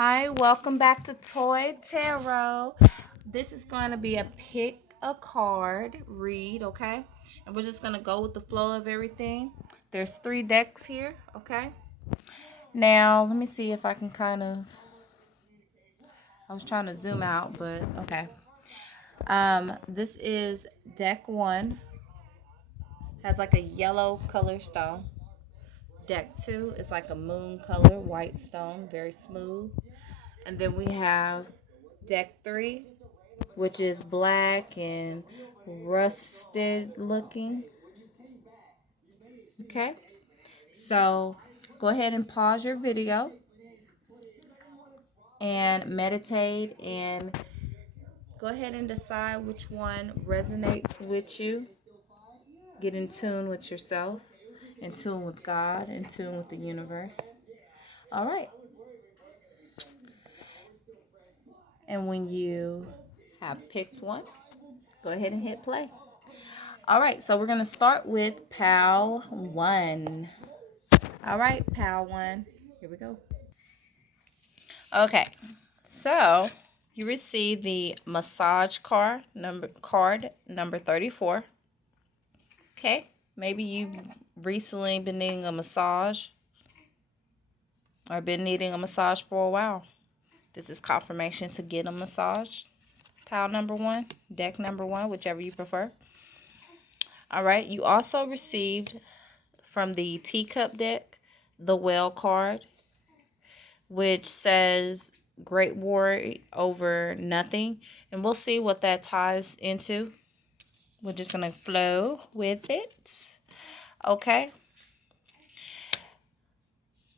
Hi, welcome back to Toy Tarot. This is going to be a pick a card read, okay? And we're just going to go with the flow of everything. There's 3 decks here, okay? Now, let me see if I can I was trying to zoom out, but okay. This is deck 1. Has like a yellow color stone. Deck 2 is like a moon color white stone, very smooth. And then we have deck 3, which is black and rusted looking. Okay, so go ahead and pause your video and meditate and go ahead and decide which one resonates with you. Get in tune with yourself, in tune with God, in tune with the universe. All right, and when you have picked one, go ahead and hit play. All right, so we're going to start with Pal 1. All right, Pal 1, here we go. Okay, so you receive the massage card number 34. Okay, maybe you've recently been needing a massage or been needing a massage for a while. This is confirmation to get a massage. Pal number 1, deck number 1, whichever you prefer. All right, you also received from the teacup deck the Well card, which says great worry over nothing. And we'll see what that ties into. We're just going to flow with it. Okay.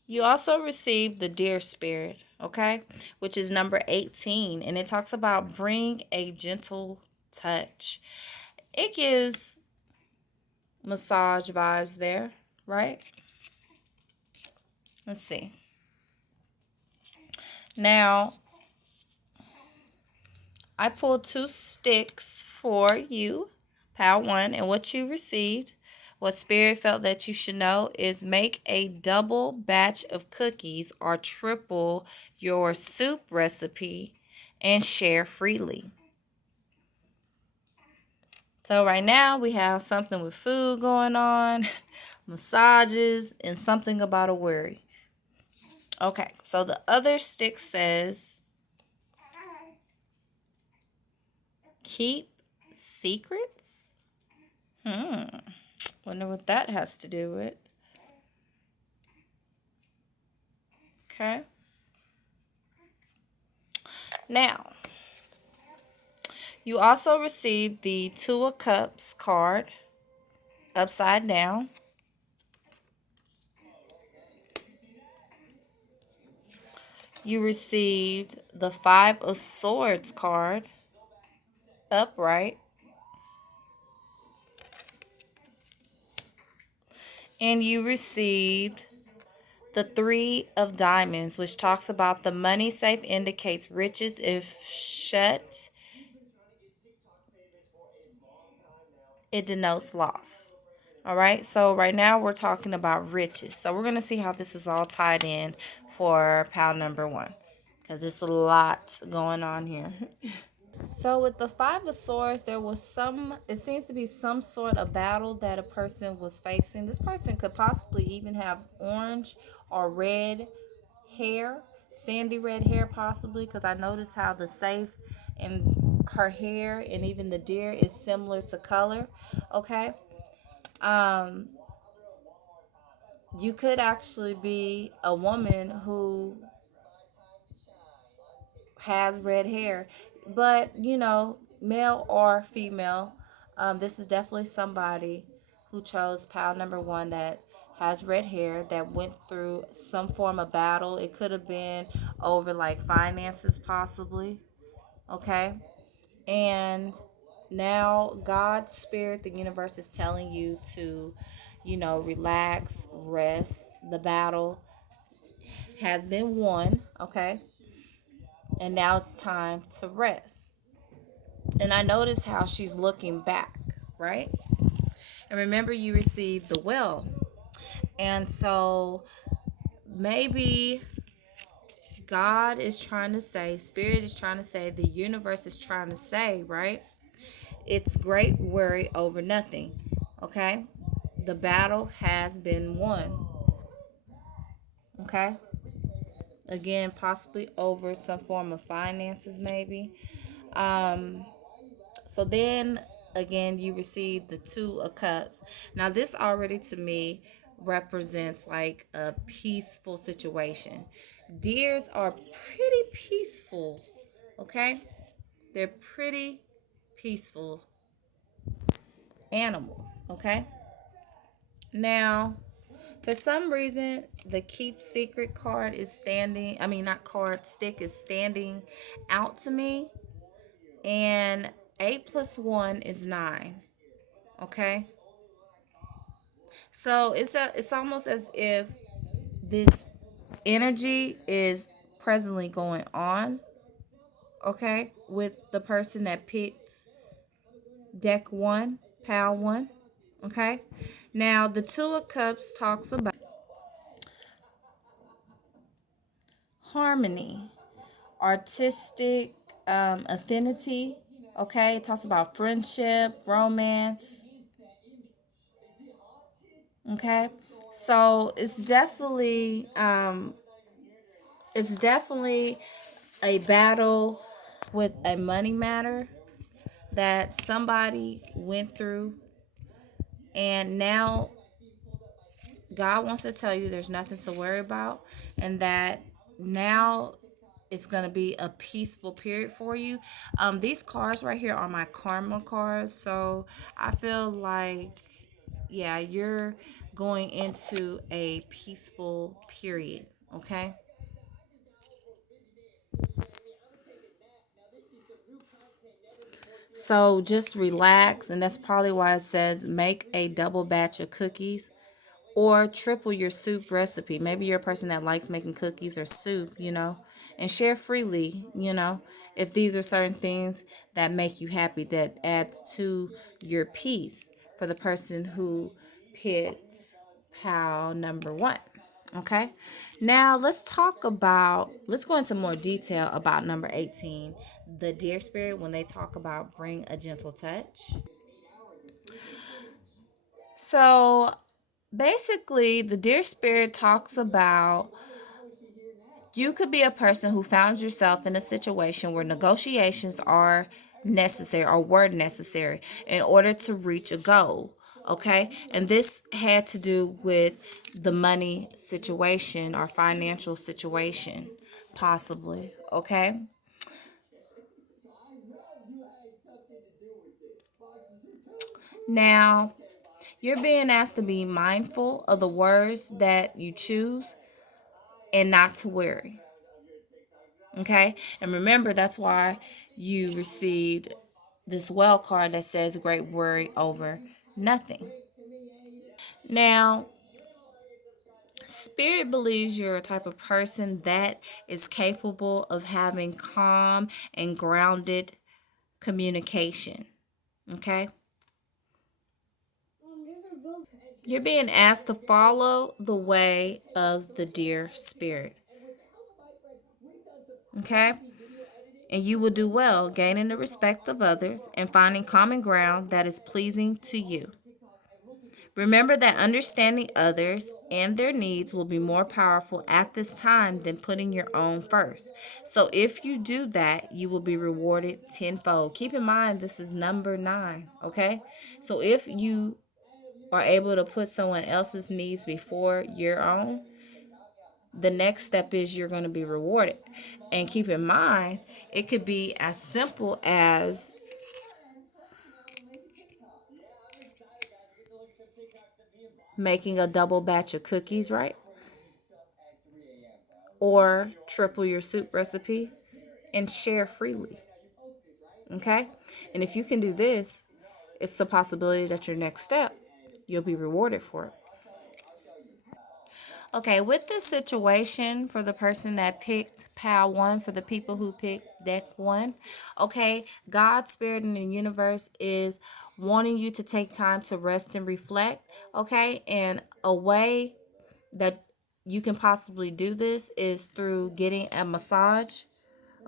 You also received the Deer Spirit, okay, which is number 18. And it talks about bring a gentle touch. It gives massage vibes there, right? Let's see. Now, I pulled 2 sticks for you, Pal 1, and what you received, what Spirit felt that you should know is make a double batch of cookies or triple your soup recipe and share freely. So right now we have something with food going on, massages, and something about a worry. Okay, so the other stick says keep secrets. Wonder what that has to do with. Okay. Now, you also received the 2 of Cups card upside down. You received the 5 of Swords card upright. And you received the 3 of Diamonds, which talks about the money safe indicates riches if shut. It denotes loss. All right, so right now we're talking about riches. So we're going to see how this is all tied in for pal number 1 because it's a lot going on here. So with the 5 of Swords, there was it seems to be some sort of battle that a person was facing. This person could possibly even have orange or red hair, sandy red hair possibly, because I noticed how the safe and her hair and even the deer is similar to color. Okay. You could actually be a woman who has red hair, but male or female, this is definitely somebody who chose pile number 1 that has red hair that went through some form of battle. It could have been over like finances possibly. Okay. And now God's spirit, the universe is telling you to relax, rest. The battle has been won. Okay. And now it's time to rest. And I notice how she's looking back, right? And remember, you received the Well. And so maybe God is trying to say, Spirit is trying to say, the universe is trying to say, right? It's great worry over nothing. Okay? The battle has been won. Okay? Again, possibly over some form of finances, maybe. So then again, you receive the Two of Cups. Now, this already to me represents like a peaceful situation. Deers are pretty peaceful. Okay? They're pretty peaceful animals. Okay? Now, for some reason, the Keep Secret card is standing, I mean, not card, stick is standing out to me. And 8 plus 1 is 9. Okay? So it's almost as if this energy is presently going on, okay, with the person that picked deck 1, pal 1, okay? Now, the Two of Cups talks about harmony, artistic affinity, okay? It talks about friendship, romance, okay? So it's definitely a battle with a money matter that somebody went through, and now God wants to tell you there's nothing to worry about, and that now it's going to be a peaceful period for you. These cards right here are my karma cards, so I feel like, yeah, you're going into a peaceful period, okay? So just relax, and that's probably why it says make a double batch of cookies or triple your soup recipe. Maybe you're a person that likes making cookies or soup, and share freely, if these are certain things that make you happy, that adds to your peace for the person who picked pal number 1. Okay. Now let's go into more detail about number 18, the deer spirit, when they talk about bring a gentle touch. So basically, the deer spirit talks about you could be a person who found yourself in a situation where negotiations are necessary or were necessary in order to reach a goal. Okay. And this had to do with the money situation or financial situation, possibly. Okay. Now, you're being asked to be mindful of the words that you choose and not to worry. Okay. And remember, that's why you received this well card that says great worry over nothing. Now, Spirit believes you're a type of person that is capable of having calm and grounded communication. Okay? You're being asked to follow the way of the deer spirit. Okay? And you will do well, gaining the respect of others and finding common ground that is pleasing to you. Remember that understanding others and their needs will be more powerful at this time than putting your own first. So if you do that, you will be rewarded tenfold. Keep in mind, this is number 9, okay? So if you are able to put someone else's needs before your own, the next step is you're going to be rewarded. And keep in mind, it could be as simple as making a double batch of cookies, right? Or triple your soup recipe and share freely. Okay? And if you can do this, it's a possibility that your next step, you'll be rewarded for it. Okay, with this situation for the person that picked pal 1, for the people who picked deck 1, okay, God's spirit in the universe is wanting you to take time to rest and reflect, okay? And a way that you can possibly do this is through getting a massage,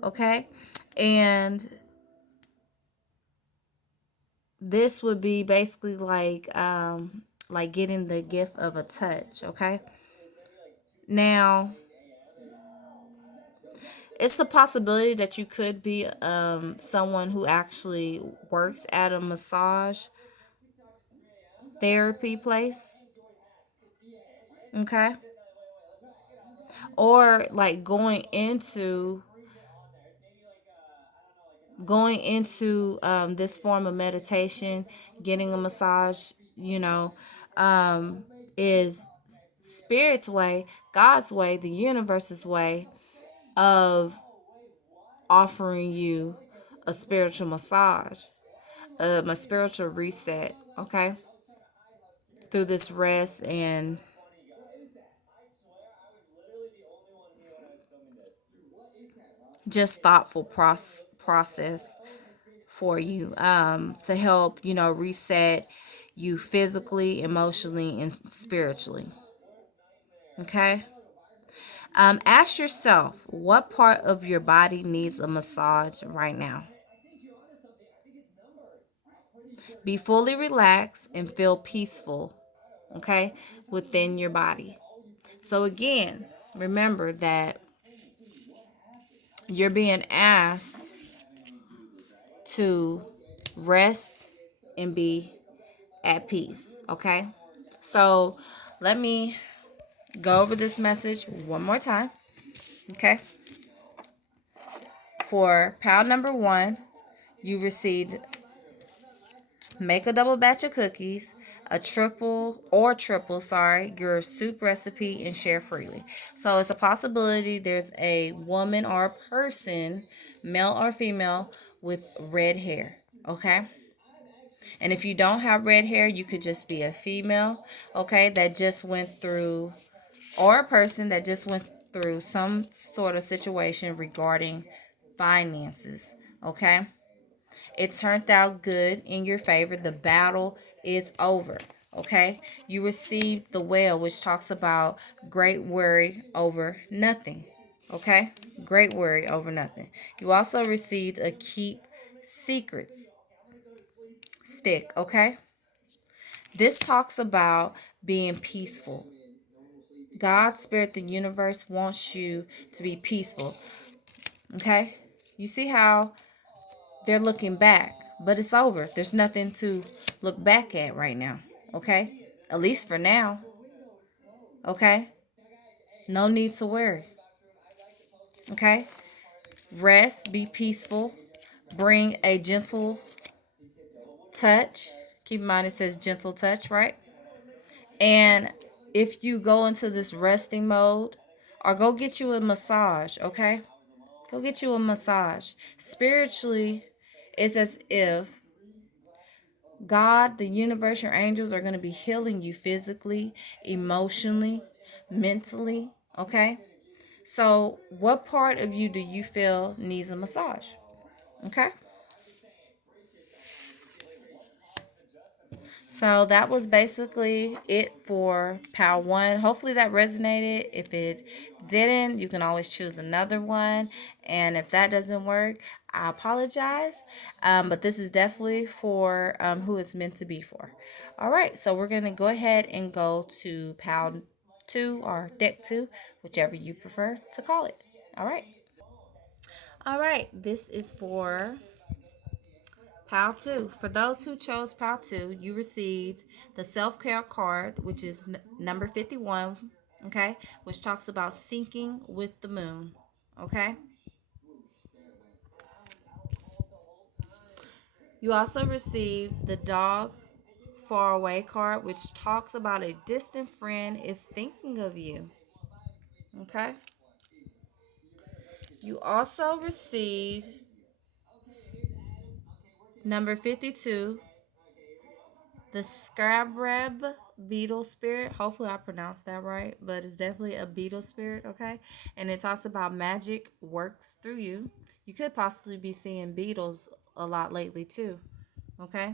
okay? And this would be basically like getting the gift of a touch, okay? Now, it's a possibility that you could be someone who actually works at a massage therapy place, okay? Or like this form of meditation, getting a massage, is spirit's way, God's way, the universe's way of offering you a spiritual massage, a spiritual reset, okay? Through this rest and just thoughtful process for you, to help, reset you physically, emotionally, and spiritually. Okay? Ask yourself, what part of your body needs a massage right now? Be fully relaxed and feel peaceful, okay, within your body. So, again, remember that you're being asked to rest and be at peace, okay? So, let me go over this message one more time, okay? For pile number one, you received make a double batch of cookies, a triple, your soup recipe, and share freely. So it's a possibility there's a woman or a person, male or female, with red hair, okay? And if you don't have red hair, you could just be a female, okay, that just went through, or a person that just went through some sort of situation regarding finances, okay? It turned out good in your favor. The battle is over. Okay? You received the whale, which talks about great worry over nothing. Okay? Great worry over nothing. You also received a keep secrets stick. Okay? This talks about being peaceful. God, Spirit, the universe wants you to be peaceful. Okay? You see how they're looking back, but it's over. There's nothing to look back at right now. Okay? At least for now. Okay? No need to worry. Okay? Rest, be peaceful, bring a gentle touch. Keep in mind it says gentle touch, right? And if you go into this resting mode, or go get you a massage, okay? Go get you a massage. Spiritually, it's as if God, the universe, your angels are going to be healing you physically, emotionally, mentally. Okay? So, what part of you do you feel needs a massage? Okay? So, that was basically it for PAL 1. Hopefully, that resonated. If it didn't, you can always choose another one. And if that doesn't work, I apologize. But this is definitely for who it's meant to be for. All right, so we're going to go ahead and go to PAL 2 or Deck 2, whichever you prefer to call it. All right. All right, this is for PAL 2. For those who chose PAL 2, you received the self care card, which is number 51, okay, which talks about syncing with the moon, okay? You also received the dog far away card, which talks about a distant friend is thinking of you, okay? You also received number 52, the Scabreb beetle spirit. Hopefully I pronounced that right, but it's definitely a beetle spirit, okay? And it talks about magic works through you. You could possibly be seeing beetles a lot lately too, okay?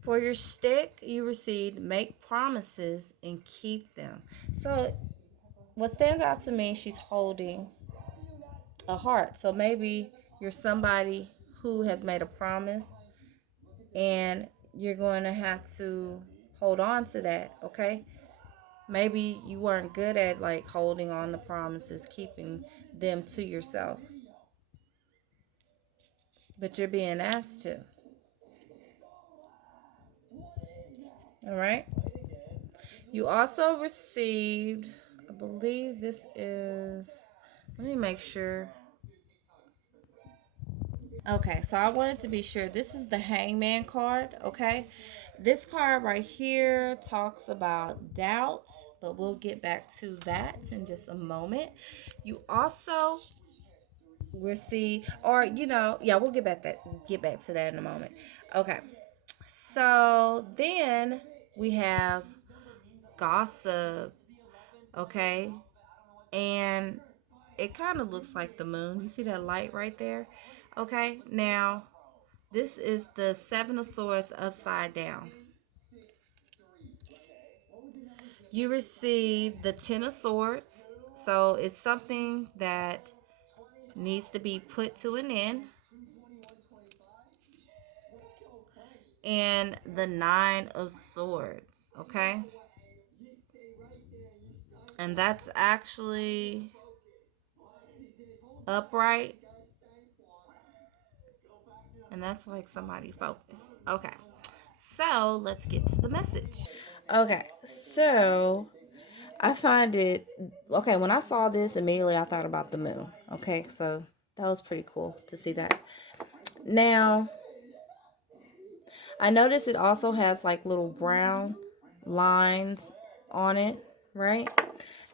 For your stick, you received make promises and keep them. So what stands out to me, she's holding a heart. So maybe you're somebody who has made a promise and you're going to have to hold on to that, okay? Maybe you weren't good at like holding on to promises, keeping them to yourselves, but you're being asked to. All right. You also received, I believe this is, let me make sure. Okay, so I wanted to be sure. This is the Hangman card, okay? This card right here talks about doubt, but we'll get back to that in just a moment. You also receive, or yeah, we'll get back to that in a moment. Okay. So then we have gossip, okay? And it kind of looks like the moon. You see that light right there? Okay, now this is the Seven of Swords upside down. You receive the Ten of Swords. So it's something that needs to be put to an end. And the Nine of Swords, okay? And that's actually upright. And that's like somebody focused. Okay. So let's get to the message. Okay. So I find it okay. When I saw this, immediately I thought about the moon. Okay. So that was pretty cool to see that. Now, I noticed it also has like little brown lines on it, right?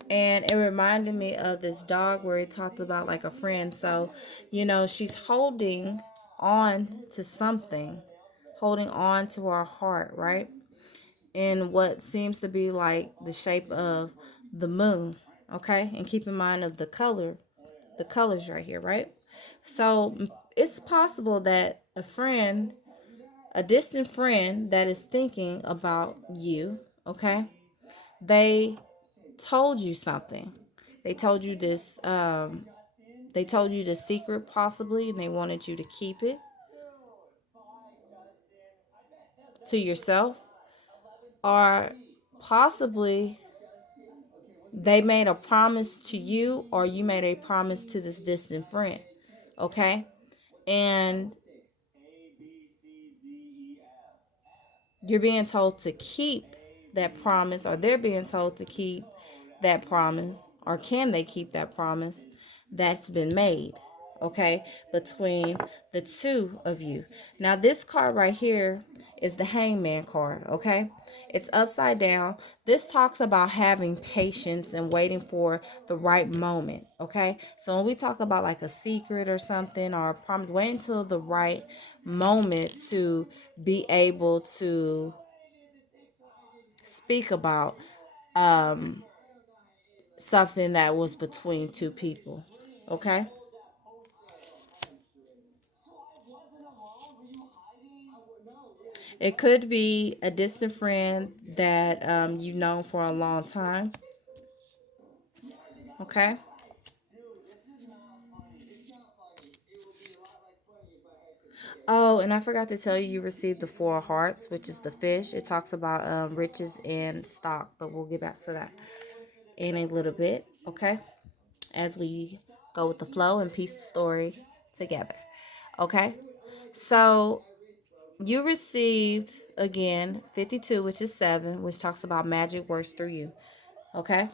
And it reminded me of this dog where it talked about like a friend. So, she's holding on to something, holding on to our heart, right? In what seems to be like the shape of the moon, okay? And keep in mind of the colors right here, right? So it's possible that a distant friend that is thinking about you, okay? They told you something. They told you this. They told you the secret possibly, and they wanted you to keep it to yourself, or possibly they made a promise to you, or you made a promise to this distant friend. Okay, and you're being told to keep that promise, or they're being told to keep that promise, or can they keep that promise that's been made, okay, between the two of you. Now, this card right here is the Hangman card, okay? It's upside down. This talks about having patience and waiting for the right moment, okay? So when we talk about like a secret or something or a promise, wait until the right moment to be able to speak about something that was between two people. Okay? It could be a distant friend that you've known for a long time. Okay? Oh, and I forgot to tell you, you received the Four of Hearts, which is the fish. It talks about riches and stock, but we'll get back to that in a little bit. Okay? As we go with the flow and piece the story together. Okay? So you received again 52, which is 7, which talks about magic works through you. Okay?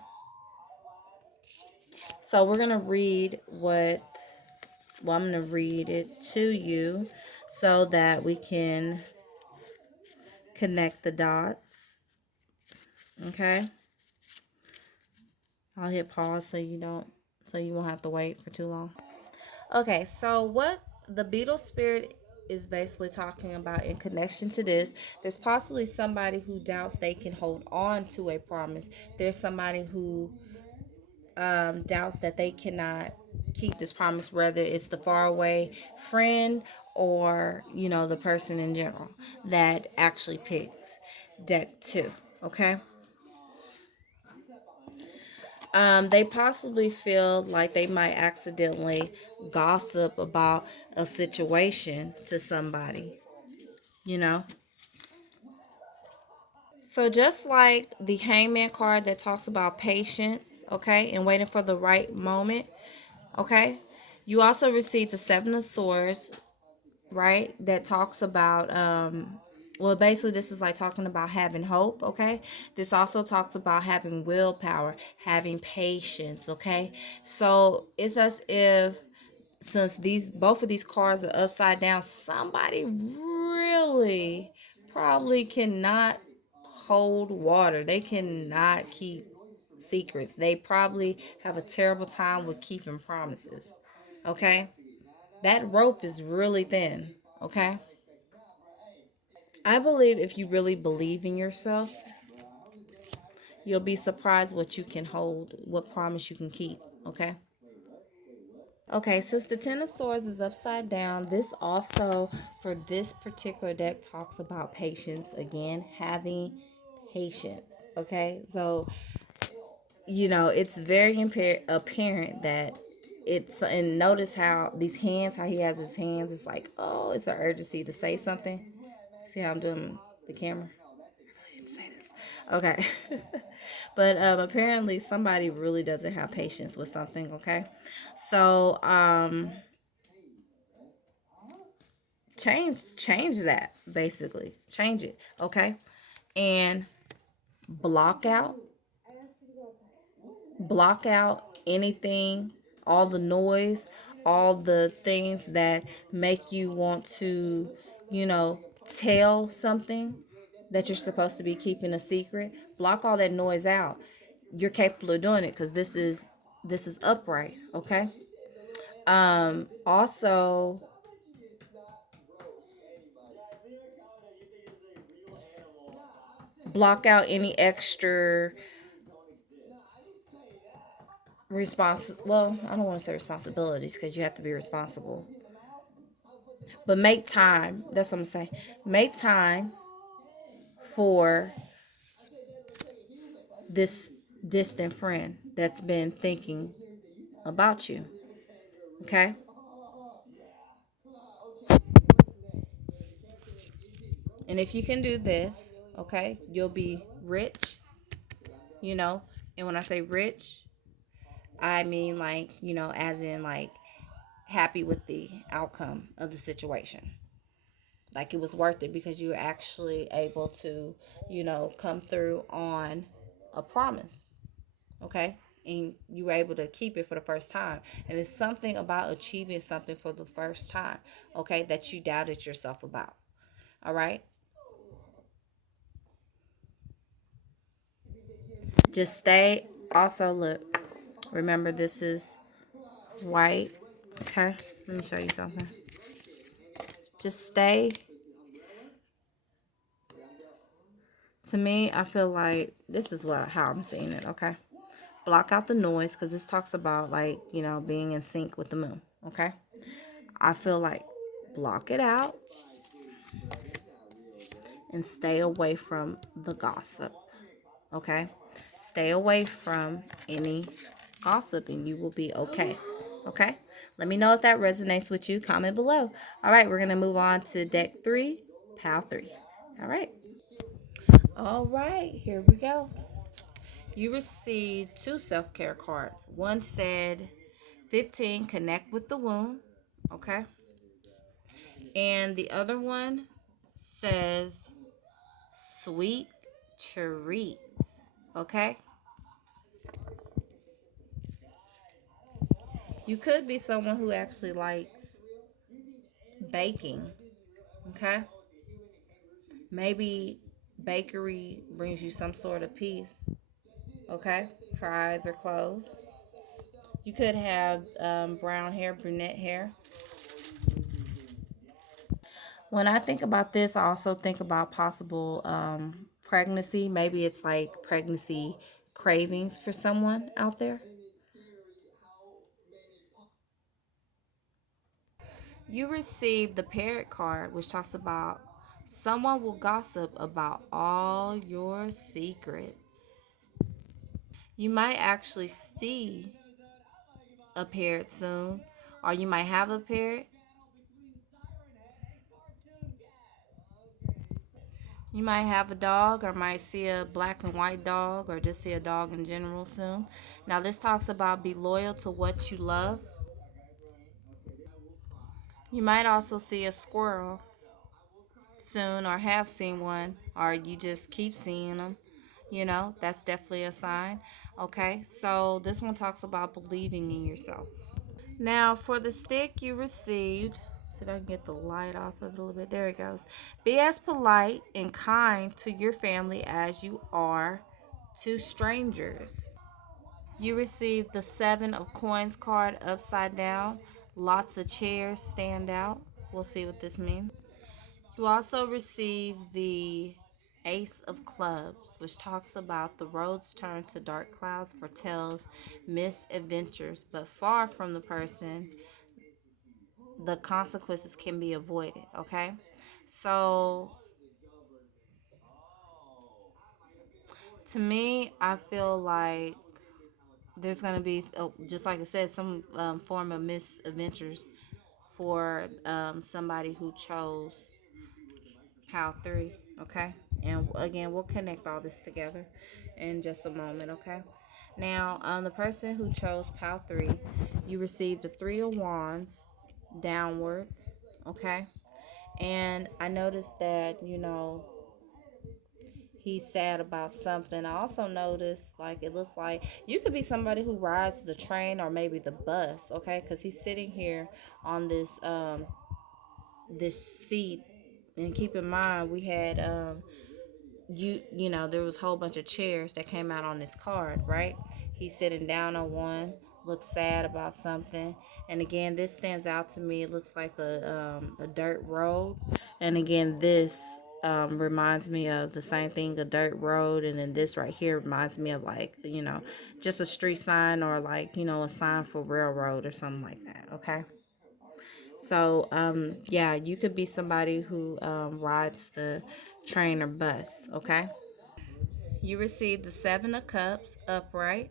So we're going to read I'm going to read it to you so that we can connect the dots. Okay? I'll hit pause so you won't have to wait for too long. Okay, so what the beetle spirit is basically talking about in connection to this, there's possibly somebody who doubts they can hold on to a promise. There's somebody who doubts that they cannot keep this promise, whether it's the faraway friend or, the person in general that actually picked deck two. Okay. They possibly feel like they might accidentally gossip about a situation to somebody, you know. So just like the hangman card that talks about patience, okay, and waiting for the right moment, okay, you also receive the seven of swords, right, that talks about well, basically this is like talking about having hope, okay. This also talks about having willpower, having patience, okay. So it's as if, since these both of these cards are upside down, somebody really probably cannot hold water. They cannot keep secrets. They probably have a terrible time with keeping promises. Okay? That rope is really thin. Okay? I believe if you really believe in yourself, you'll be surprised what you can hold, what promise you can keep. Okay? Okay, since the Ten of Swords is upside down, this also, for this particular deck, talks about patience. Again, having patience. Okay, so, it's very apparent that and notice how these hands, how he has his hands, it's like, oh, it's an urgency to say something. See how I'm doing the camera? I didn't say this. Okay. But apparently somebody really doesn't have patience with something, okay? So, change that, basically. Change it, okay? And block out block out anything, all the noise, all the things that make you want to, tell something that you're supposed to be keeping a secret. Block all that noise out. You're capable of doing it because this is upright, okay? Also, block out any extra well, I don't want to say responsibilities because you have to be responsible. But make time. That's what I'm saying. Make time for this distant friend that's been thinking about you. Okay? And if you can do this, okay, you'll be rich, you know. And when I say rich, I mean like, as in like happy with the outcome of the situation. Like it was worth it because you were actually able to, come through on a promise. Okay? And you were able to keep it for the first time. And it's something about achieving something for the first time, okay, that you doubted yourself about. All right? Just stay. Also, look, remember this is white. Okay? Let me show you something. Just stay. To me, I feel like this is how I'm seeing it, okay? Block out the noise because this talks about like, being in sync with the moon, okay? I feel like block it out and stay away from the gossip. Okay? Stay away from any gossip and you will be okay. Okay? Let me know if that resonates with you. Comment below. All right, we're going to move on to deck 3, pal 3. All right. All right, here we go. You received 2 self-care cards. One said 15, connect with the womb. Okay? And the other one says sweet treat. Okay? You could be someone who actually likes baking. Okay? Maybe bakery brings you some sort of peace. Okay? Her eyes are closed. You could have brown hair, brunette hair. When I think about this, I also think about possible pregnancy. Maybe it's like pregnancy cravings for someone out there. You receive the parrot card, which talks about someone will gossip about all your secrets. You might actually see a parrot soon, or you might have a parrot. You might have a dog, or might see a black and white dog, or just see a dog in general soon. Now, this talks about be loyal to what you love. You might also see a squirrel soon, or have seen one, or you just keep seeing them. That's definitely a sign. Okay, so this one talks about believing in yourself. Now, for the stick you received, see if I can get the light off of it a little bit. There it goes. Be as polite and kind to your family as you are to strangers. You received the Seven of Coins card upside down. Lots of chairs stand out. We'll see what this means. You also received the Ace of Clubs, which talks about the roads turn to dark clouds, foretells misadventures, but far from the person, the consequences can be avoided. Okay, so to me, I feel like there's going to be, just like I said, some form of misadventures for somebody who chose Pile 3. Okay, and again, we'll connect all this together in just a moment. Okay, now the person who chose Pile 3, you received the Three of Wands downward. Okay, and I noticed that he's sad about something. I also noticed, like, it looks like you could be somebody who rides the train or maybe the bus, okay? Because he's sitting here on this seat, and keep in mind we had there was a whole bunch of chairs that came out on this card, right? He's sitting down on one, looks sad about something, and again, this stands out to me. It looks like a dirt road, and again, this reminds me of the same thing, a dirt road, and then this right here reminds me of, like, just a street sign, or like a sign for railroad or something like that. Okay. So, yeah, you could be somebody who rides the train or bus, okay? You received the Seven of Cups upright,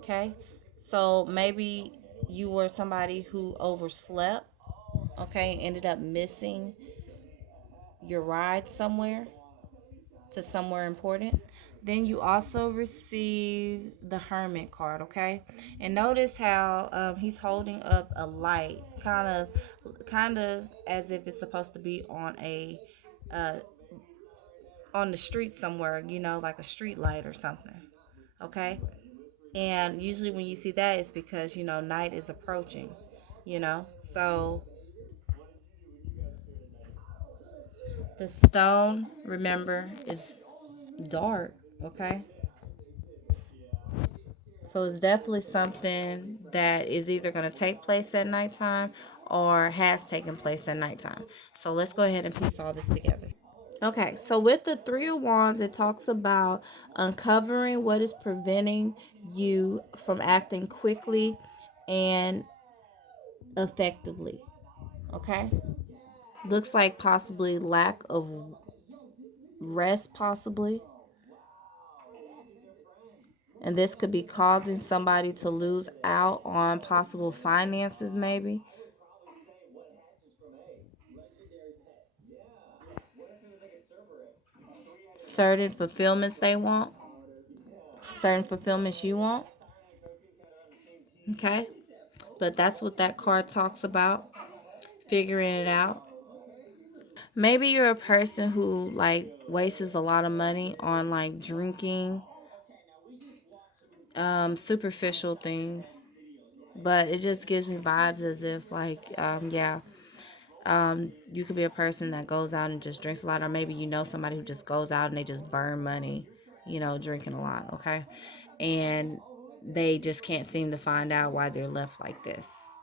okay? So maybe you were somebody who overslept, okay? Ended up missing your ride somewhere important. Then you also receive the Hermit card, okay? And notice how he's holding up a light, kind of as if it's supposed to be on the street somewhere, like a street light or something, okay? And usually when you see that, it's because night is approaching, So the stone, remember, is dark, okay? So it's definitely something that is either going to take place at nighttime or has taken place at nighttime. So let's go ahead and piece all this together. Okay, so with the Three of Wands, it talks about uncovering what is preventing you from acting quickly and effectively. Okay, looks like possibly lack of rest, possibly. And this could be causing somebody to lose out on possible finances, maybe. Certain fulfillments they want, certain fulfillments you want. Okay, but that's what that card talks about, figuring it out. Maybe you're a person who, like, wastes a lot of money on, like, drinking, superficial things, but it just gives me vibes as if, like, yeah, you could be a person that goes out and just drinks a lot, or maybe somebody who just goes out and they just burn money, drinking a lot, okay? And they just can't seem to find out why they're left like this.